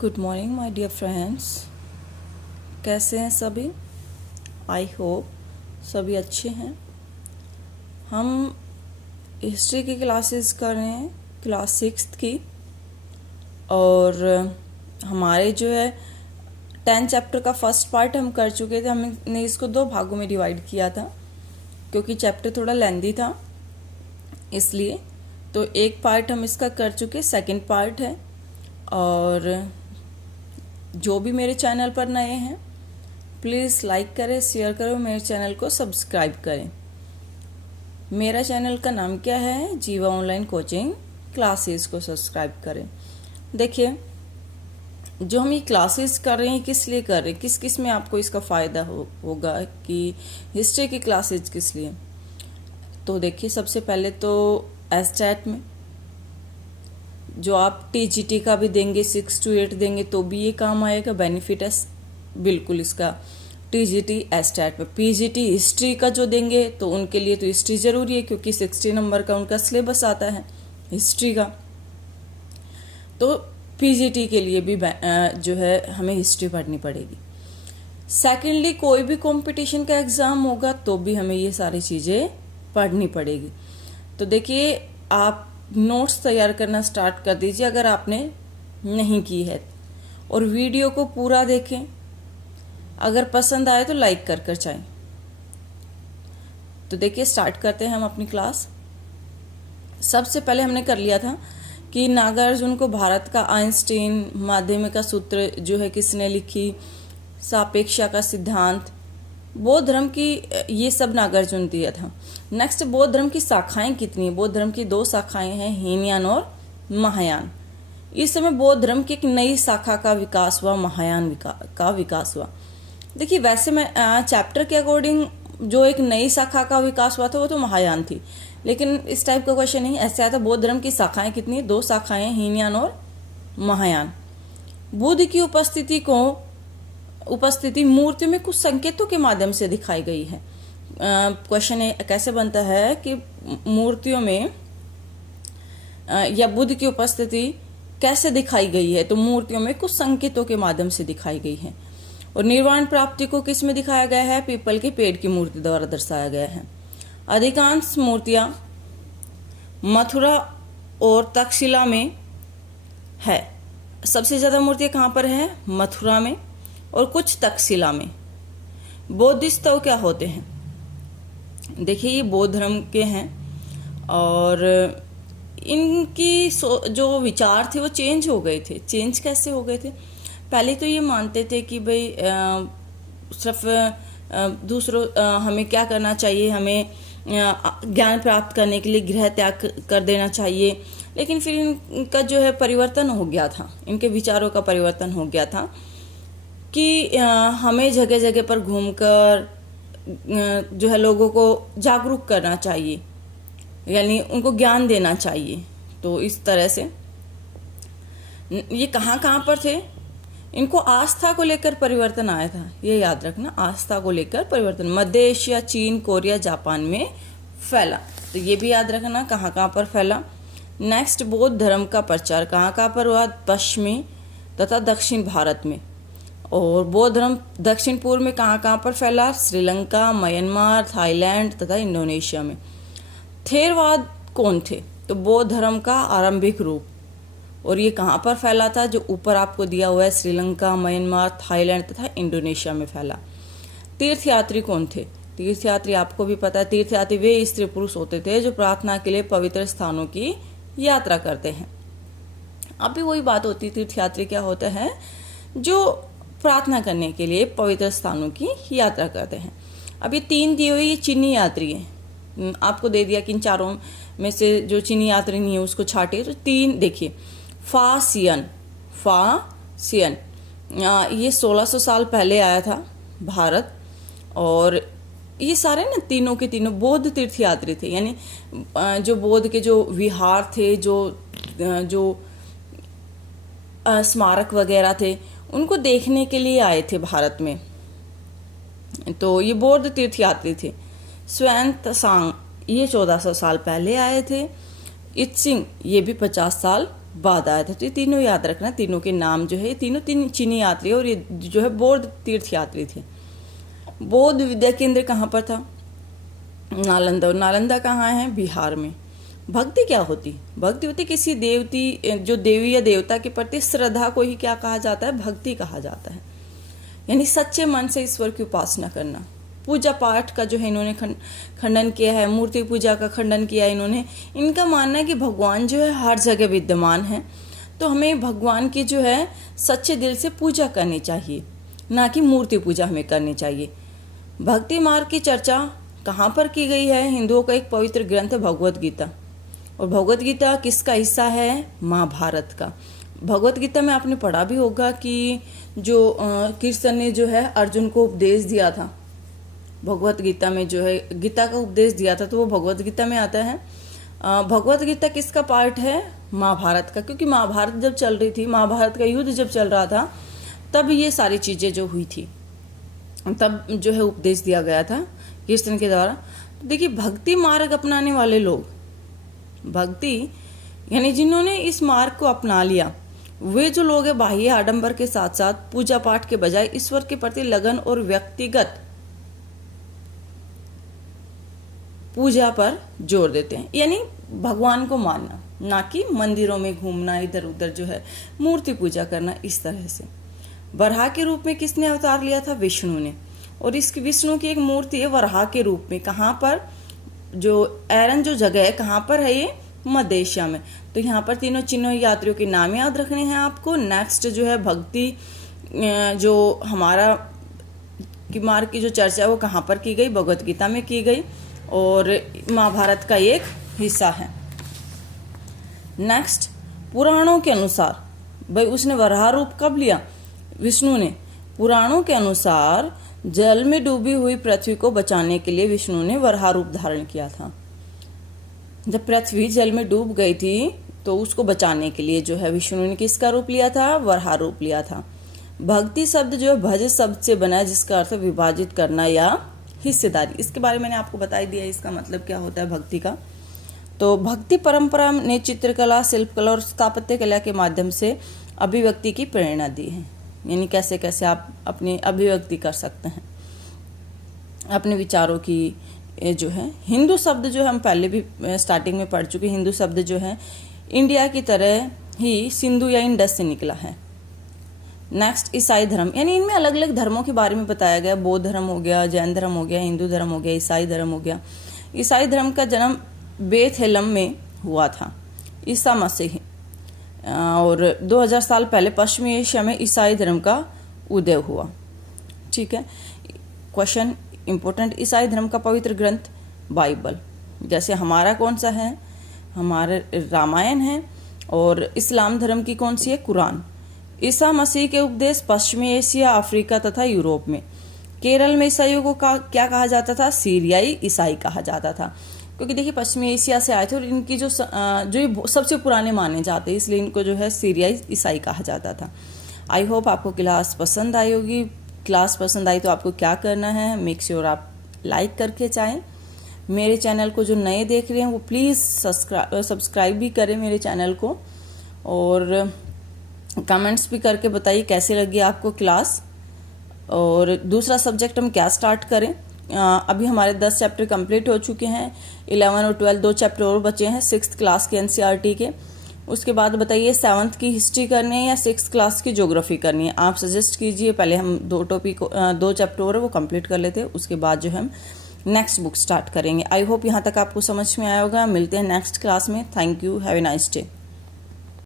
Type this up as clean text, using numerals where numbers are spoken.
Good morning my dear friends. कैसे हैं सभी? आई होप सभी अच्छे हैं। हम हिस्ट्री की क्लासेस कर रहे हैं, क्लास 6 की। और हमारे जो है 10 चैप्टर का फर्स्ट पार्ट हम कर चुके थे। हमने इसको 2 भागों में डिवाइड किया था क्योंकि चैप्टर थोड़ा लेंदी था, इसलिए। तो एक पार्ट हम इसका कर चुके, सेकंड पार्ट है। और जो भी मेरे चैनल पर नए हैं प्लीज़ लाइक करें, शेयर करें, मेरे चैनल को सब्सक्राइब करें। मेरा चैनल का नाम क्या है? जीवा ऑनलाइन कोचिंग क्लासेस को सब्सक्राइब करें। देखिए, जो हम ये क्लासेस कर रहे हैं किस लिए कर रहे हैं, किस किस में आपको इसका फ़ायदा होगा कि हिस्ट्री की क्लासेस किस लिए। तो देखिए, सबसे पहले तो एस्टैट में जो आप टीजीटी का भी देंगे 6 to 8 देंगे तो भी ये काम आएगा, बेनिफिट है बिल्कुल इसका। टीजीटी एस्टैट में पीजीटी हिस्ट्री का जो देंगे तो उनके लिए तो हिस्ट्री ज़रूरी है क्योंकि 60 नंबर का उनका सिलेबस आता है हिस्ट्री का। तो पीजीटी के लिए भी जो है हमें हिस्ट्री पढ़नी पड़ेगी। सेकेंडली, कोई भी कंपटीशन का एग्ज़ाम होगा तो भी हमें ये सारी चीज़ें पढ़नी पड़ेगी। तो देखिए, आप नोट्स तैयार करना स्टार्ट कर दीजिए अगर आपने नहीं की है, और वीडियो को पूरा देखें। अगर पसंद आए तो लाइक कर जाएं। तो देखिए, स्टार्ट करते हैं हम अपनी क्लास। सबसे पहले हमने कर लिया था कि नागार्जुन को भारत का आइंस्टीन, माध्यमिका सूत्र जो है किसने लिखी, सापेक्षा का सिद्धांत, बौद्ध धर्म की, ये सब नागार्जुन दिया था। नेक्स्ट, बौद्ध धर्म की शाखाएं कितनी है? बौद्ध धर्म की 2 शाखाएं हैं, हीनयान और महायान। इस समय बौद्ध धर्म की एक नई शाखा का विकास हुआ, महायान का विकास हुआ। देखिए, वैसे मैं चैप्टर के अकॉर्डिंग जो एक नई शाखा का विकास हुआ था वो तो महायान थी, लेकिन इस टाइप का क्वेश्चन नहीं, ऐसे आया था बौद्ध धर्म की शाखाएं कितनी? 2 शाखाएं, हीनयान और महायान। बुद्ध की उपस्थिति मूर्तियों में कुछ संकेतों के माध्यम से दिखाई गई है। क्वेश्चन कैसे बनता है कि मूर्तियों में या बुद्ध की उपस्थिति कैसे दिखाई गई है? तो मूर्तियों में कुछ संकेतों के माध्यम से दिखाई गई है। और निर्वाण प्राप्ति को किस में दिखाया गया है? पीपल के पेड़ की मूर्ति द्वारा दर्शाया गया है। अधिकांश मूर्तियां मथुरा और तक्षशिला में है। सबसे ज्यादा मूर्तियां कहाँ पर है? मथुरा में और कुछ तक्षशिला में। बौद्ध स्तव क्या होते हैं? देखिए, ये बौद्ध धर्म के हैं और इनकी जो विचार थे वो चेंज हो गए थे। चेंज कैसे हो गए थे? पहले तो ये मानते थे कि भाई सिर्फ दूसरों हमें क्या करना चाहिए, हमें ज्ञान प्राप्त करने के लिए गृह त्याग कर देना चाहिए। लेकिन फिर इनका जो है परिवर्तन हो गया था, इनके विचारों का परिवर्तन हो गया था कि हमें जगह जगह पर घूमकर जो है लोगों को जागरूक करना चाहिए, यानी उनको ज्ञान देना चाहिए। तो इस तरह से ये कहाँ पर थे? इनको आस्था को लेकर परिवर्तन आया था, ये याद रखना, आस्था को लेकर परिवर्तन। मध्य एशिया, चीन, कोरिया, जापान में फैला। तो ये भी याद रखना कहाँ पर फैला। नेक्स्ट, बौद्ध धर्म का प्रचार कहाँ पर हुआ? पश्चिमी तथा दक्षिण भारत में। और बौद्ध धर्म दक्षिण पूर्व में कहाँ पर फैला? श्रीलंका, म्यांमार, थाईलैंड तथा इंडोनेशिया में। थेरवाद कौन थे? तो बौद्ध धर्म का आरंभिक रूप। और ये कहाँ पर फैला था? जो ऊपर आपको दिया हुआ है, श्रीलंका, म्यांमार, थाईलैंड तथा इंडोनेशिया में फैला। तीर्थयात्री कौन थे? तीर्थयात्री आपको भी पता है, तीर्थयात्री वे स्त्री पुरुष होते थे जो प्रार्थना के लिए पवित्र स्थानों की यात्रा करते हैं। अब भी वही बात होती है, तीर्थयात्री क्या होता है? जो प्रार्थना करने के लिए पवित्र स्थानों की यात्रा करते हैं। अब ये 3 दिए हुए, ये चीनी यात्री है। आपको दे दिया कि इन चारों में से जो चीनी यात्री नहीं है उसको छाटिए। तो 3 देखिए, फासियन ये 1600 साल पहले आया था भारत। और ये सारे ना तीनों के तीनों बौद्ध तीर्थयात्री थे, यानी जो बौद्ध के जो विहार थे, जो स्मारक वगैरह थे, उनको देखने के लिए आए थे भारत में। तो ये बौद्ध तीर्थयात्री थे। स्वयं तसांग ये 1400 साल पहले आए थे। इत्सिंग ये भी 50 साल बाद आया था। तो ये तीनों याद रखना, तीनों के नाम जो है, ये तीन चीनी यात्री और ये जो है बौद्ध तीर्थ यात्री थे। बौद्ध विद्या केंद्र कहाँ पर था? नालंदा। और नालंदा कहाँ है? बिहार में। भक्ति क्या होती? भक्ति होती किसी देवती, जो देवी या देवता के प्रति श्रद्धा को ही क्या कहा जाता है? भक्ति कहा जाता है। यानी सच्चे मन से ईश्वर की उपासना करना। पूजा पाठ का जो है इन्होंने खंडन किया है, मूर्ति पूजा का खंडन किया है इन्होंने। इनका मानना है कि भगवान जो है हर जगह विद्यमान है, तो हमें भगवान की जो है सच्चे दिल से पूजा करनी चाहिए, ना कि मूर्ति पूजा हमें करनी चाहिए। भक्ति मार्ग की चर्चा कहाँ पर की गई है? हिंदुओं का एक पवित्र ग्रंथ है भगवत गीता। और भगवत गीता किसका हिस्सा है? महाभारत का। भगवत गीता में आपने पढ़ा भी होगा कि जो कृष्ण ने जो है अर्जुन को उपदेश दिया था, भगवत गीता में जो है गीता का उपदेश दिया था, तो वो भगवत गीता में आता है। भगवत गीता किसका पार्ट है? महाभारत का। क्योंकि महाभारत जब चल रही थी, महाभारत का युद्ध जब चल रहा था, तब ये सारी चीजें जो हुई थी, तब जो है उपदेश दिया गया था कृष्ण के द्वारा। तो देखिए, भक्ति मार्ग अपनाने वाले लोग, भक्ति यानी जिन्होंने इस मार्ग को अपना लिया, वे जो लोग हैं बाह्य आडंबर के साथ साथ पूजा पाठ के बजाय ईश्वर के प्रति लगन और व्यक्तिगत पूजा पर जोर देते हैं। यानी भगवान को मानना, ना कि मंदिरों में घूमना, इधर उधर जो है मूर्ति पूजा करना, इस तरह से। वराह के रूप में किसने अवतार लिया था? विष्णु ने। और इस विष्णु की एक मूर्ति है वराह के रूप में। कहाँ पर? जो एरन जो जगह है, कहाँ पर है ये? मध्य एशिया में। तो यहाँ पर तीनों यात्रियों के नाम याद रखने हैं आपको। नेक्स्ट जो है भक्ति, जो हमारा की मार्ग की जो चर्चा है वो कहाँ पर की गई? भगवत गीता में की गई और महाभारत का एक हिस्सा है। नेक्स्ट, पुराणों के अनुसार, भाई उसने वराह रूप कब लिया? विष्णु ने। पुराणों के अनुसार जल में डूबी हुई पृथ्वी को बचाने के लिए विष्णु ने वराह रूप धारण किया था। जब पृथ्वी जल में डूब गई थी, तो उसको बचाने के लिए जो है विष्णु ने किसका रूप लिया था? वराह रूप लिया था। भक्ति शब्द जो है भज शब्द से बना है, जिसका अर्थ विभाजित करना या हिस्सेदारी। इसके बारे में मैंने आपको बता दिया, इसका मतलब क्या होता है भक्ति का। तो भक्ति परंपरा ने चित्रकला, शिल्पकला और स्थापत्य कला के माध्यम से अभिव्यक्ति की प्रेरणा दी है। यानी कैसे कैसे आप अपनी अभिव्यक्ति कर सकते हैं अपने विचारों की। जो है हिंदू शब्द जो है हम पहले भी स्टार्टिंग में पढ़ चुके। हिंदू शब्द जो है इंडिया की तरह ही सिंधु या इंडस से निकला है। नेक्स्ट, ईसाई धर्म, यानी इनमें अलग अलग धर्मों के बारे में बताया गया। बौद्ध धर्म हो गया, जैन धर्म हो गया, हिंदू धर्म हो गया, ईसाई धर्म हो गया। ईसाई धर्म का जन्म बेथलेहम में हुआ था, ईसा मसीह। और 2000 साल पहले पश्चिमी एशिया में ईसाई धर्म का उदय हुआ। ठीक है। क्वेश्चन इंपॉर्टेंट, ईसाई धर्म का पवित्र ग्रंथ बाइबल। जैसे हमारा कौन सा है? हमारे रामायण है। और इस्लाम धर्म की कौन सी है? कुरान। ईसा मसीह के उपदेश पश्चिमी एशिया, अफ्रीका तथा यूरोप में। केरल में ईसाइयों को क्या कहा जाता था? सीरियाई ईसाई कहा जाता था। क्योंकि देखिए पश्चिमी एशिया से आए थे और इनकी जो सबसे पुराने माने जाते हैं, इसलिए इनको जो है सीरियाई ईसाई कहा जाता था। आई होप आपको क्लास पसंद आई होगी। क्लास पसंद आई तो आपको क्या करना है? मेक श्योर आप लाइक करके जाएं। मेरे चैनल को जो नए देख रहे हैं वो प्लीज़ सब्सक्राइब भी करें मेरे चैनल को, और कमेंट्स भी करके बताइए कैसे लगी आपको क्लास। और दूसरा सब्जेक्ट हम क्या स्टार्ट करें? अभी हमारे 10 चैप्टर कंप्लीट हो चुके हैं। 11 और 12 2 चैप्टर और बचे हैं 6th क्लास के एनसीईआरटी के। उसके बाद बताइए 7th की हिस्ट्री करनी है या 6th क्लास की ज्योग्राफी करनी है, आप सजेस्ट कीजिए। पहले हम 2 चैप्टर और वो कंप्लीट कर लेते हैं, उसके बाद जो हम नेक्स्ट बुक स्टार्ट करेंगे। आई होप यहाँ तक आपको समझ में आया होगा। मिलते हैं नेक्स्ट क्लास में। Thank you, have a nice day.